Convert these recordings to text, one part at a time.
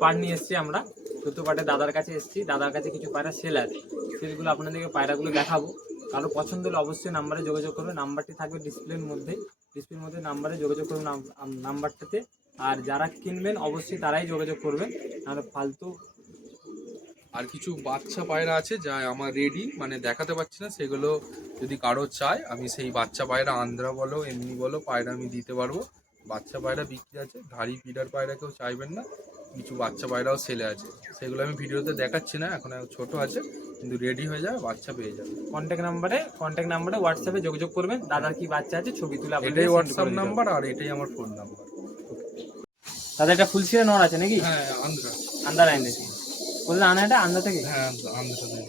Part নিয়ে এসেছি আমরা। চতুর্থ পার্টে দাদার কাছে এসেছি। দাদার কাছে কিছু পায়রা সেল আছে। সেগুলো আপনাদেরকে পায়রাগুলো দেখাবো। কারও পছন্দ হলে অবশ্যই নাম্বারে যোগাযোগ করবে নাম্বারটি থাকবে ডিসপ্লের মধ্যে। ডিসপ্লের মধ্যে নাম্বারে যোগাযোগ করুন নাম- নাম্বারটাতে আর যারা কিনবেন, অবশ্যই তারাই যোগাযোগ করবেন। নাহলে ফালতু আর কিছু বাচ্চা পায়রা আছে যা আমার রেডি মানে দেখাতে পাচ্ছি না। সেগুলো যদি কারও চায়, আমি সেই বাচ্চা পায়রা আন্ধ্রা বলো, এমনি বলো, পায়রা আমি দিতে পারব। বাচ্চা পায়রা বিক্রি আছে। ধাড়ি পিডার পায়রা কেউ চাইবেন না। কিছু বাচ্চা পায়রাও ছেলে আছে। সেগুলো আমি ভিডিওতে দেখাচ্ছি না এখন ছোট আছে কিন্তু রেডি হয়ে যাবে বাচ্চা পেয়ে যাবে। কন্ট্যাক্ট নাম্বারে কন্ট্যাক্ট নাম্বারে হোয়াটসঅ্যাপে যোগাযোগ করবেন দাদার কি বাচ্চা আছে ছবি তুলে এটাই হোয়াটসঅ্যাপ। নাম্বার আর এটাই আমার ফোন নাম্বার দাদা এটা ফুলসিরা নর আছে নাকি? হ্যাঁ আন্ধ্রা আন্দা লাইন থেকে কোথায় আনা এটা আন্দা থেকে? হ্যাঁ আন্ধ্রা থেকে।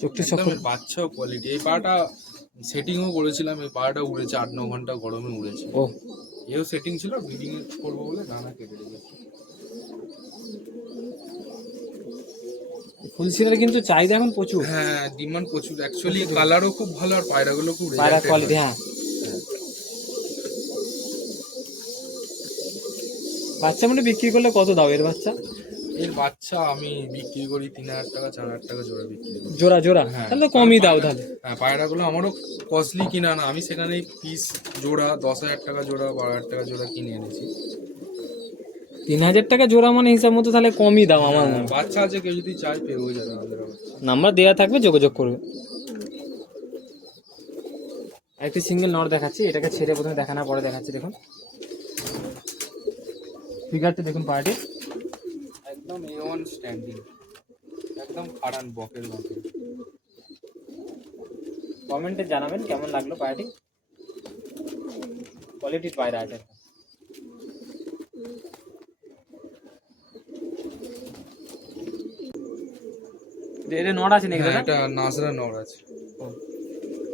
চোখটি একদম এর কোয়ালিটি এই পাটা সেটিংও করেছিলাম এই পাটা উড়েছে আট ন ঘণ্টা গরমে উড়েছে। ও। এও সেটিং ছিল ব্রিডিং করব বলে ডানা কেটে রেখেছি ফুলসিরার কিন্তু চাহিদা এখন প্রচুর। হ্যাঁ ডিমান্ড প্রচুর। অ্যাকচুয়ালি কালারও খুব ভালো আর পায়রাগুলো খুব পায়রা কোয়ালিটি হ্যাঁ। বাচ্চা মানে বিক্রি করলে কত দাও এর বাচ্চা? এর বাচ্চা আমি বিক্রি করি তিন হাজার টাকা চার হাজার টাকা জোড়া বিক্রি করি। জোড়া জোড়া? হ্যাঁ। তাহলে কমই দাও তাহলে। হ্যাঁ পায়রাগুলো আমারও কস্টলি কিনা না আমি সেখানে পিস জোড়া দশ হাজার টাকা জোড়া বারো হাজার টাকা জোড়া কিনে এনেছি। তিন হাজার টাকা জোড়া মানে হিসাব মতো তাহলে কমই দাও আমার বাচ্চা আছে কেউ যদি চায় পেয়েও যাবে নাম্বার দেওয়া থাকবে যোগাযোগ করবে। একটি সিঙ্গেল নট দেখাচ্ছি এটাকে ছেড়ে প্রথমে দেখানোর পরে দেখাচ্ছি দেখুন। ফিগারটি দেখুন পার্টি একদম এ ওয়ান স্ট্যান্ডিং একদম খাড়ান বকের মতো কমেন্টে জানাবেন কেমন লাগল পার্টি কোয়ালিটির পায়রা আছে একটা। এটা- এটা নট আছে নাকি হ্যাঁ দাদা? এটা নাজরা নর আছে।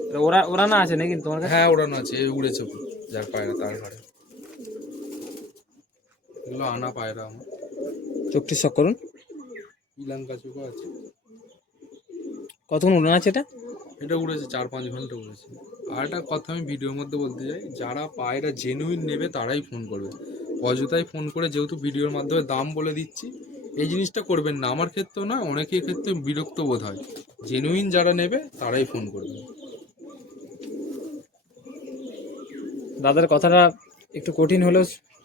এটা ওরা ওরা না আছে নাকি তোমার কাছে? হ্যাঁ ওড়ানো আছে এই উড়েছে যার পায়রা তার ঘরে। এগুলো আনা পায়রা আমার। চোখটি শখ করুন। চোখও আছে। কতক্ষণ উড়ান আছে এটা? এটা উড়েছে চার পাঁচ ঘণ্টা উড়েছে। আর একটা কথা আমি ভিডিওর মধ্যে বলতে চাই যারা পায়রা জেনুইন নেবে তারাই ফোন করবে। অযথাই ফোন করে যেহেতু ভিডিওর মাধ্যমে দাম বলে দিচ্ছি এই জিনিসটা করবেন না। আমার ক্ষেত্রেও না অনেকের ক্ষেত্রে বিরক্ত বোধ হয়। জেনুইন যারা নেবে তারাই ফোন করবে। দাদার কথাটা একটু কঠিন হলেও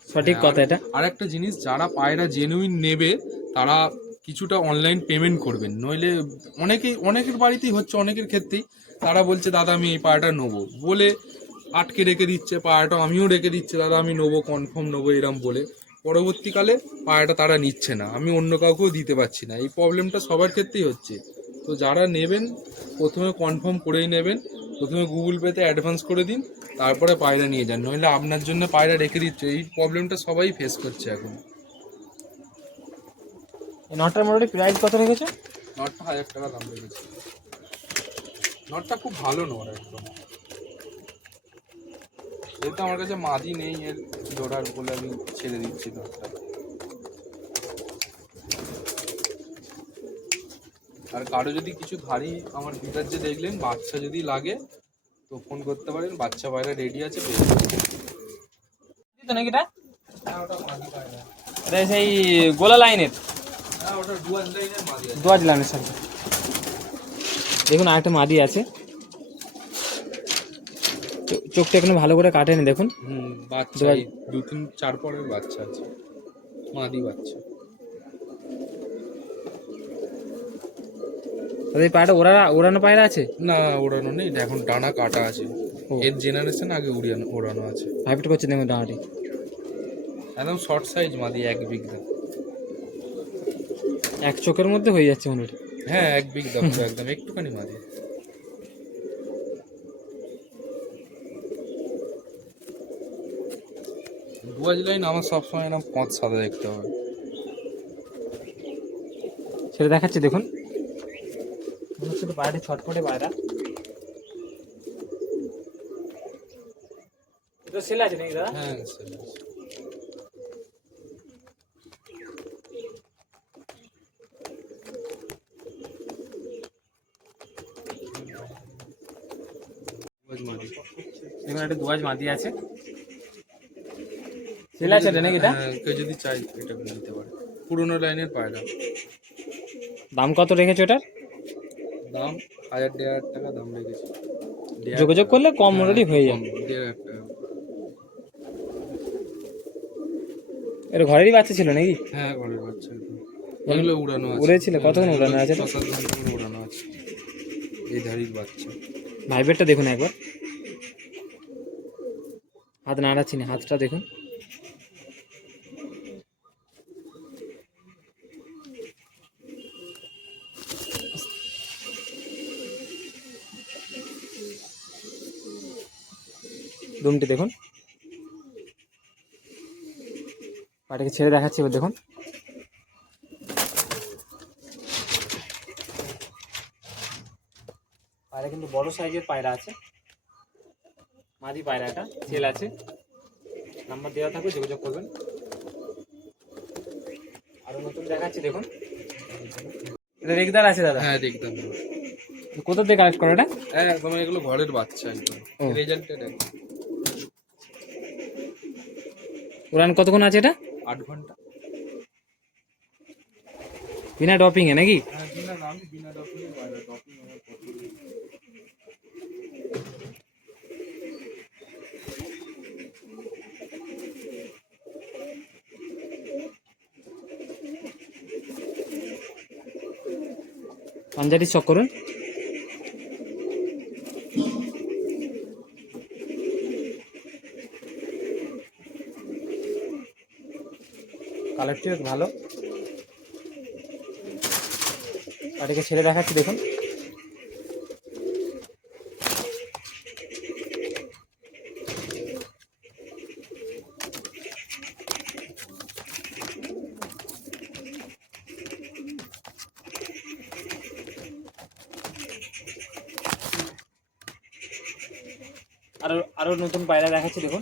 সঠিক হ্যাঁ, কথা এটা। আর একটা জিনিস যারা পায়রা জেনুইন নেবে তারা কিছুটা অনলাইন পেমেন্ট করবেন। নইলে অনেকেই অনেকের বাড়িতেই হচ্ছে অনেকের ক্ষেত্রেই তারা বলছে দাদা আমি এই পায়রাটা নেব। বলে আটকে রেখে দিচ্ছে পায়রাটা আমিও রেখে দিচ্ছে দাদা আমি নেব কনফার্ম নেব এরম বলে। পরবর্তীকালে পায়রাটা তারা নিচ্ছে না। আমি অন্য কাউকেও দিতে পারছি না। এই প্রবলেমটা সবার ক্ষেত্রেই হচ্ছে। তো যারা নেবেন প্রথমে কনফার্ম করেই নেবেন। প্রথমে গুগল পেতে অ্যাডভান্স করে দিন তারপরে পায়রা নিয়ে যান। নইলে আপনার জন্য পায়রা রেখে দিচ্ছে। এই প্রবলেমটা সবাই ফেস করছে এখন। নটার মোটামুটি প্রাইস কত রেখেছে? নটটা হাজার টাকা দাম রেখেছে। নটটা খুব ভালো নট একদম। যেহেতু আমার কাছে মাদি নেই এর জোড়ার বলে আমি ছেড়ে দিচ্ছি নটটা। আর কারও যদি কিছু ধারি আমার ভিটার যে দেখলেন বাচ্চা যদি লাগে তো ফোন করতে পারেন। বাচ্চা বাইরে রেডি আছে নাকি এটা? এটা সেই গোলা লাইনের। হ্যাঁ দোয়াজ লাইনের সাথে দেখুন আরেকটা মাদি আছে। চোখটা এখানে ভালো করে কাটেনি দেখুন। হুম বাচ্চা দু তিন চার পরের বাচ্চা আছে। মাদি বাচ্চা। এই পায়রা ওরা ওড়ানো পায়রা আছে? না ওড়ানো নেই। এটা এখন ডানা কাটা আছে। এর জেনারেশন আগে উড়িয়ানো ওড়ানো আছে। ভাইব্রেট করছে দেখুন ডানাটি? একদম শর্ট সাইজ মাদি এক বিঘা। এক চোখের মধ্যে হয়ে যাচ্ছে মনে হ্যাঁ এক বিঘা একদম একটুখানি মাদি। দুয়াজ লাইন আমার সবসময় এরকম পথ সাদা দেখতে হবে। সেটা দেখাচ্ছি দেখুন। মনে হচ্ছে তো পায়রাটি ছটপটে পায়রা এটা সেল আছে নাকি দাদা? হ্যাঁ স্যার দুয়াজ মাদি দেখুন একটা দুয়াজ মাদি আছে। সেল আছে এটা নাকি এটা? হ্যাঁ, কেউ যদি চাই এটা নিতে পারে। পুরোনো লাইনের পায়রা। দাম কত রেখেছো এটার? দাম হাজার দেড় হাজার টাকা দাম রেখেছি। যোগাযোগ করলে কম মোটামুটি হয়ে যাবে দেড় হাজার টাকা। এটা ঘরেরই বাচ্চা ছিল নাকি? হ্যাঁ ঘরের বাচ্চা। এগুলো উড়ানো আছে। উড়েছিল? কতক্ষণ উড়ানো আছে? ছ সাত ঘণ্টা করে উড়ানো আছে। এই ধারির বাচ্চা। ভাইবেটটা দেখুন একবার। হাত নাড়াচ্ছি না হাতটা দেখুন। রুমটি দেখুন। পাটাকে ছেড়ে দেখাচ্ছি এবার দেখুন। পায়রা কিন্তু বড় সাইজের পায়রা আছে। মাদি পায়রাটা সেল আছে। নাম্বার দেওয়া থাকবে যোগাযোগ করবেন। আরও নতুন দেখাচ্ছি দেখুন। এটা রেগদার আছে দাদা? হ্যাঁ কোথা থেকে কালেক্ট করো এটা? হ্যাঁ এগুলো ঘরের বাচ্চা একদম। রেজাল্টেড একদম। উড়ান কতক্ষণ আছে এটা? আট ঘণ্টা। বিনা ডপিং এ নাকি? হ্যাঁ বিনা আমি বিনা ডকুমেন্ট বাইরে ডকুমেন্ট আমার পছন্দ পাঞ্জাবি চক করুন কালারটিও ভালো। পাটিকে ছেড়ে দেখাচ্ছি দেখুন। আরও আরও নতুন পায়রা দেখাচ্ছি দেখুন।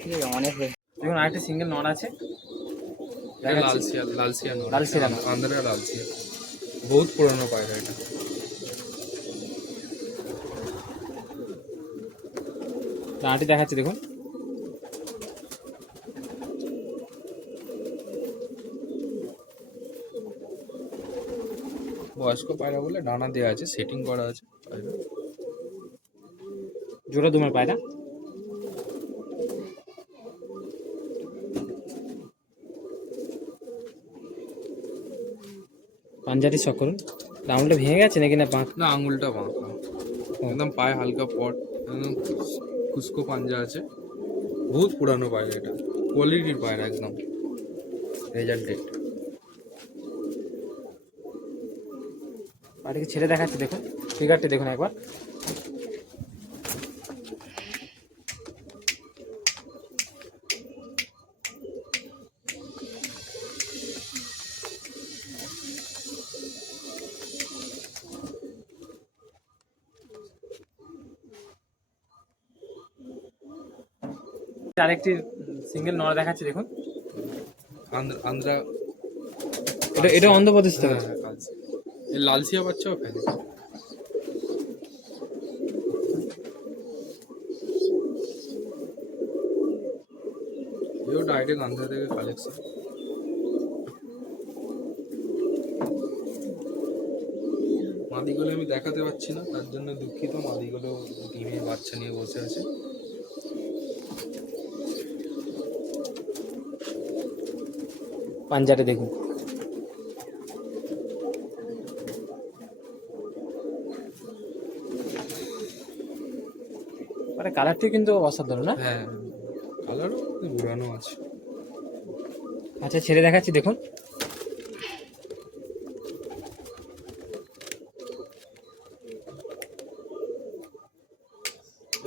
ঠিক আছে অনেক হয়ে দেখুন আরেকটা সিঙ্গেল নন আছে। লালসিয়া লালসিয়া লালসিয়া। আন্ধ্রা লালসিয়া বহুত পুরনো পায়রা এটা। ডাঁটি দেখাচ্ছি দেখুন। বয়স্ক পায়রা বলে ডানা দেওয়া আছে সেটিং করা আছে জোড়া দুমার পায়রা। পাঞ্জাবি সকল। আঙুলটা ভেঙে গেছে নাকি না বাঁক না আঙুলটা বাঁকা একদম পায়ে হালকা পট একদম খুস্কো পাঞ্জা আছে। বহুত পুরানো পায়রা এটা। কোয়ালিটির পায়রা একদম। রেজাল্টেড পাটিকে ছেড়ে দেখাচ্ছি দেখুন। ফিগারটি দেখুন একবার। আরেকটি সিঙ্গেল নড়া দেখাচ্ছি দেখুন। আন্ধ্রা আন্ধ্রা এটা এটা অন্ধ্রপ্রদেশ থেকে হ্যাঁ, হ্যাঁ, কালসি। এই লালসিয়া বাচ্চাও ফেলে এও ডাইরেক্ট আন্ধ্রা থেকে কালেকশন মাদিগুলো আমি দেখাতে পাচ্ছি না তার জন্য দুঃখিত। মাদিগুলো ডিমে বাচ্চা নিয়ে বসে আছে। পাঞ্জাটা দেখুন। মানে কালারটি কিন্তু অসাধারণ না? হ্যাঁ কালারও ঘুরানো আছে। আচ্ছা ছেড়ে দেখাচ্ছি দেখুন।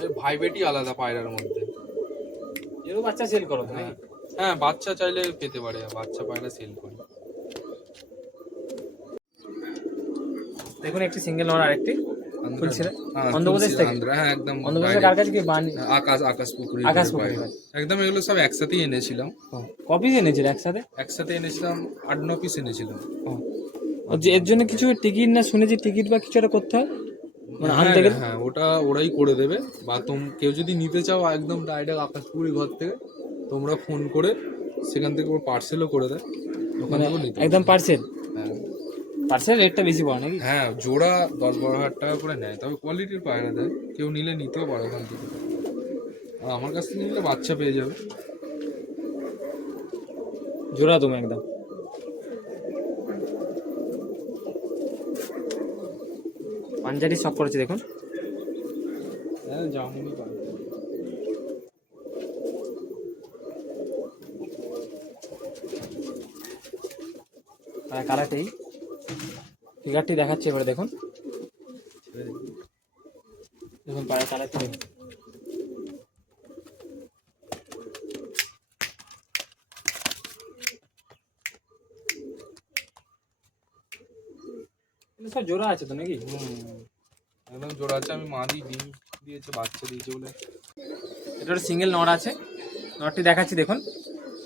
এর ভাইবেটই আলাদা পায়রার মধ্যে। এরও বাচ্চা সেল করো তো হ্যাঁ বাচ্চা চাইলে পেতে পারে বাচ্চা পায়রা সেল করে। দেখুন একটি সিঙ্গেল নর আরেকটি খুলছিল? হ্যাঁ, অন্ধ্রপ্রদেশ থেকে? হ্যাঁ একদম অন্ধ্রপ্রদেশে কার কাছে কি বান আকাশ আকাশ পুকুরি আকাশ পুকুরি একদম এগুলো সব একসাথেই এনেছিলাম। কপি এনেছিল একসাথে? একসাথে এনেছিলাম আট ন পিস এনেছিলাম। যে এর জন্য কিছু টিকিট না শুনেছি টিকিট বা কিছু একটা করতে হয়? মানে হ্যাঁ, আনতে গেলে? হ্যাঁ ওটা ওরাই করে দেবে। বা তোম কেউ যদি নিতে চাও একদম ডাইরেক্ট আকাশ পুকুরি ঘর থেকে। তোমরা ফোন করে সেখান থেকে পার্সেলও করে দেয় ওখান থেকেও নিতে একদম পার্সেল হ্যাঁ। পার্সেল রেটটা বেশি পড়ে নাকি? হ্যাঁ জোড়া দশ বারো হাজার টাকা করে নেয় তবে কোয়ালিটির পায়রা দেয় কেউ নিলে নিতেও পারে ওখান থেকে। আর আমার কাছ থেকে নিলে বাচ্চা পেয়ে যাবে। জোড়া তুমি একদম। পাঞ্জাবি সব করেছে দেখুন। হ্যাঁ জামুনি পায়রা আর কালারটাই। ফিগারটি দেখাচ্ছে এবারে দেখুন। দেখুন পায়ের কালারটি দেখুন। সব জোড়া আছে তো নাকি? হুম। একদম জোড়া আছে। আমি মাদি ডিম দিয়েছে বাচ্চা দিয়েছে বলে। এটা সিঙ্গেল নড় আছে। নড়টি দেখাচ্ছি দেখুন।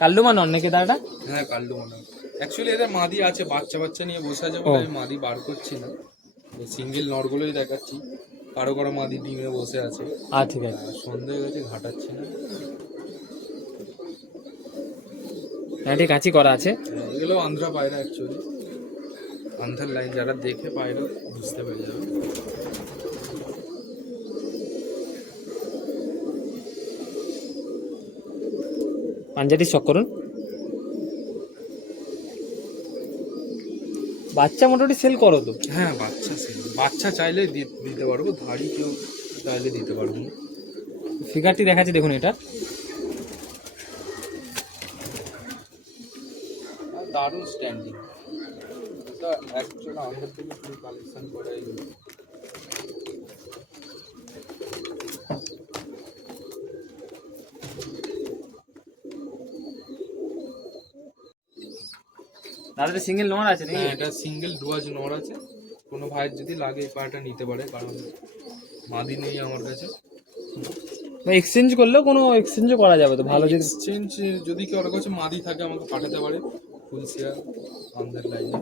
কাল্লুমা নর নাকি দাদাটা? হ্যাঁ কাল্লু মনে অ্যাকচুয়ালি এদের মাদি আছে বাচ্চা বাচ্চা নিয়ে বসে আছে বলে আমি মাদি বার করছি না। সিঙ্গেল নরগুলোই দেখাচ্ছি। কারও কারও মাদি ডিমে বসে আছে। আচ্ছা ঠিক আছে। আর সন্ধে হয়ে গেছে ঘাটাচ্ছি না। এটি কাঁচি করা আছে। হ্যাঁ, এগুলো আন্ধ্রা পায়রা অ্যাকচুয়ালি আন্ধ্রার লাইন যারা দেখে পায়রা বুঝতে পেরে যাবে। পাঞ্জাবি শখ করুন। বাচ্চা মোটামুটি সেল করো তো। হ্যাঁ বাচ্চা সেল বাচ্চা চাইলে দিতে পারব ধাড়ি কেউ চাইলে দিতে পারব ফিগারটি দেখাচ্ছি দেখুন এটা। দারুণ স্ট্যান্ডিং এটা অ্যাকচুয়ালি আমাদের থেকে কালেকশন করা দাদাটা সিঙ্গেল নর আছে নাকি? হ্যাঁ এটা সিঙ্গেল ডুয়াজ নর আছে। কোনো ভাইয়ের যদি লাগে এই পাটা নিতে পারে কারণ মাদি নেই আমার কাছে। এক্সচেঞ্জ করলেও কোনো এক্সচেঞ্জও করা যাবে তো ভালো যদি এক্সচেঞ্জ যদি কেউ ওর কাছে মাদি থাকে আমাকে পাঠাতে পারে। ফুলসিয়া আমাদের লাইনে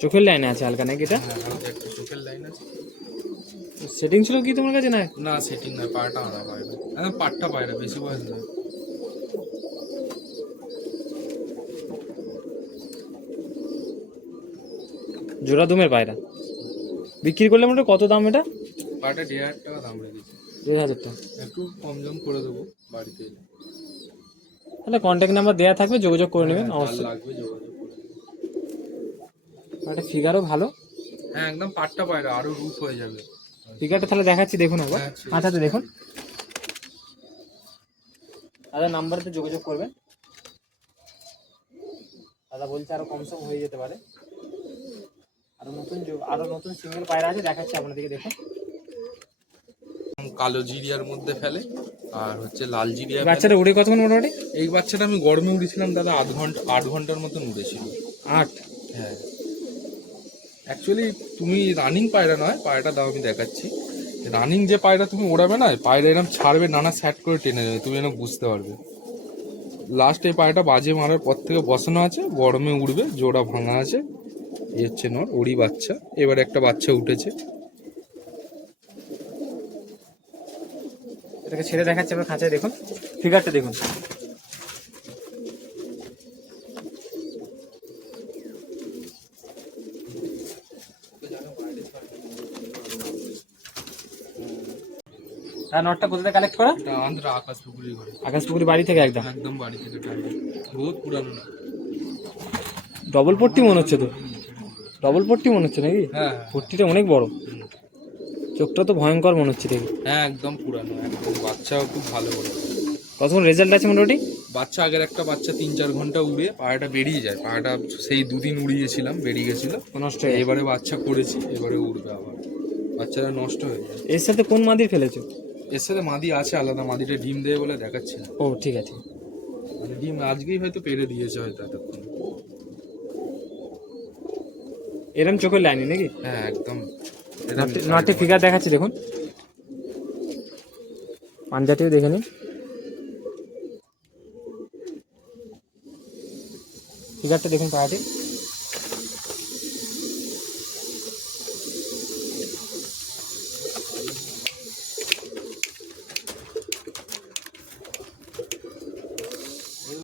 চোখের লাইনে আছে হালকা নাকি এটা? হ্যাঁ চোখের লাইন আছে। সেটিং ছিল কি তোমার কাছে? না। না সেটিং নয় পাটা আনা হ্যাঁ পাটটা পায়রা বেশি বয়স নয়। জোড়া দুমের পায়রা। বিক্রি করলে মোটামুটি কত দাম এটা? পাটা দেড় হাজার টাকা দাম রেখেছি। দেড় হাজার টাকা। একটু কম জম করে দেবো বাড়িতে। এলে তাহলে কন্ট্যাক্ট নাম্বার দেওয়া থাকবে যোগাযোগ করে নেবেন হ্যাঁ, অবশ্যই। লাগবে যোগাযোগ নেবেন। ফিগারও ভালো। হ্যাঁ একদম পাটটা পায়রা আরও রূপ হয়ে যাবে। ফিগারটা তাহলে দেখাচ্ছি দেখুন হ্যাঁ, মাথাতে দেখুন। দাদা নাম্বারতে যোগাযোগ করবেন। দাদা বলছে আরও কম সম হয়ে যেতে পারে। আরও নতুন আরও নতুন সিঙ্গেল পায়রা আছে দেখাচ্ছি আপনাদেরকে দেখুন কালো জিরিয়ার মধ্যে ফেলে আর হচ্ছে লাল জিরিয়া। বাচ্চাটা উড়ে কতক্ষণ মোটামুটি এই বাচ্চাটা আমি গরমে উড়েছিলাম দাদা আধ ঘণ্টা আট ঘণ্টার মতন উড়েছিল। আট? হ্যাঁ। অ্যাকচুয়ালি তুমি রানিং পায়রা নয় পায়রাটা দাও আমি দেখাচ্ছি। রানিং যে পায়রা তুমি ওড়াবে না পায়রা এরকম ছাড়বে নানা স্যাট করে টেনে যাবে তুমি এরকম বুঝতে পারবে। লাস্ট এই পায়রাটা বাজে মারার পর থেকে বসানো আছে গরমে উড়বে জোড়া ভাঙা আছে। এই হচ্ছে নর ওড়ি বাচ্চা। এবার একটা বাচ্চা উঠেছে। এটাকে ছেড়ে দেখাচ্ছি আপনার খাঁচায় দেখুন। ফিগারটা দেখুন। আর নটটা কোথায় কালেক্ট করা? আন্ধ্রা আকাশ পুকুরি ঘরে। আকাশপুকুরি বাড়ি থেকে একদম। একদম বাড়ি থেকে টাইম বহুত পুরানো না। ডবল পট্টি মনে হচ্ছে তো। ডবল পট্টি মনে হচ্ছে নাকি? হ্যাঁ পট্টিটা অনেক বড়। চোখটা তো ভয়ঙ্কর মনে হচ্ছে দেখি। হ্যাঁ একদম পুরানো একদম বাচ্চাও খুব ভালো বড় কতক্ষণ রেজাল্ট আছে মোটামুটি? বাচ্চা আগের একটা বাচ্চা তিন চার ঘণ্টা উড়ে পাহাড়টা বেরিয়ে যায়। পাহাড়টা সেই দুদিন উড়িয়েছিলাম বেরিয়ে গেছিল। নষ্ট হয়ে এবারে বাচ্চা করেছি এবারে উড়বে আবার। বাচ্চাটা নষ্ট হয়ে যায়। এর সাথে কোন মাদির ফেলেছো? এর সাথে মাদি আছে আলাদা মাদিটা ডিম দেয় বলে দেখাচ্ছি ও ঠিক আছে। মানে ডিম আজকেই হয়তো পেরে দিয়েছে হয়তো এতক্ষণ। এরম চোখের লাইনে নাকি? হ্যাঁ একদম। নটটি ফিগার দেখাচ্ছি দেখুন। পাঞ্জাটিও দেখে নিন। ফিগারটা দেখুন পাহাড়টি